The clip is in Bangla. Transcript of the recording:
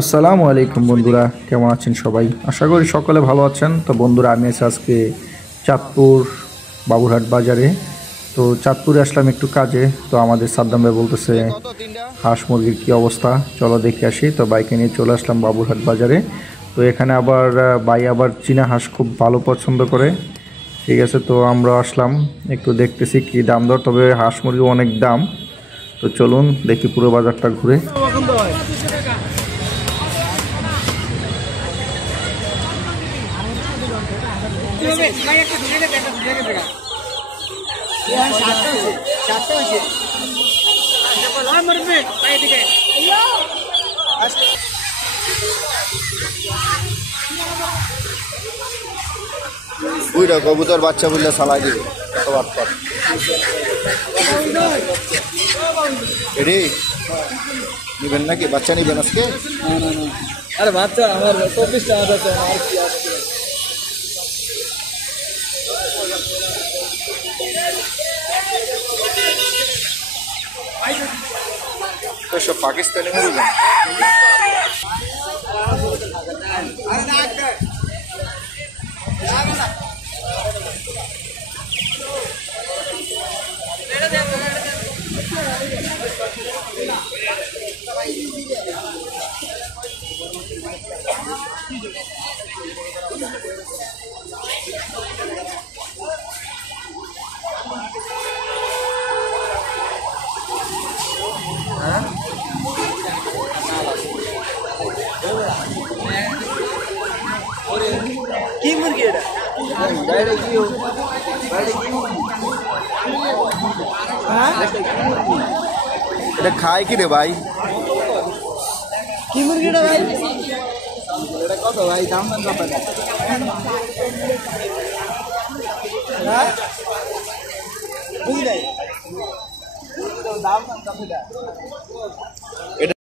আসসালামু আলাইকুম বন্ধুরা, কেমন আছেন সবাই? আশা করি সকলে ভালো আছেন। তো বন্ধুরা, আমি আছি আজকে চাঁদপুর বাবুরহাট বাজারে। তো চাঁদপুরে আসলাম একটু কাজে। তো আমাদের সাদ্দাম ভাই বলতেছে হাঁস মুরগির কী অবস্থা, চলো দেখে আসি। তো বাইকে নিয়ে চলে আসলাম বাবুরহাট বাজারে। তো এখানে আবার ভাই আবার চীনা হাঁস খুব ভালো পছন্দ করে। ঠিক আছে, তো আমরা আসলাম, একটু দেখতেছি কি দাম দর। তবে হাঁস মুরগি অনেক দাম। তো চলুন দেখি পুরো বাজারটা ঘুরে। বুঝলো কবুতর বাচ্চা বুঝলে সালাই দিবে কতবার পর এডি নিবেন নাকি বাচ্চা নিবেন আজকে? না না না, আরে বাচ্চা আমার 24টা আছে আর কি আছে। তো সব পাকিস্তানি মুরগি। কি মুরগি এটা? বাইরে কি এটা খায় কি রে ভাই? কি মুরগি এটা ভাই? এটা কত ভাই? দাম দাম কত? হ্যাঁ বুঝলি দাম দাম কত?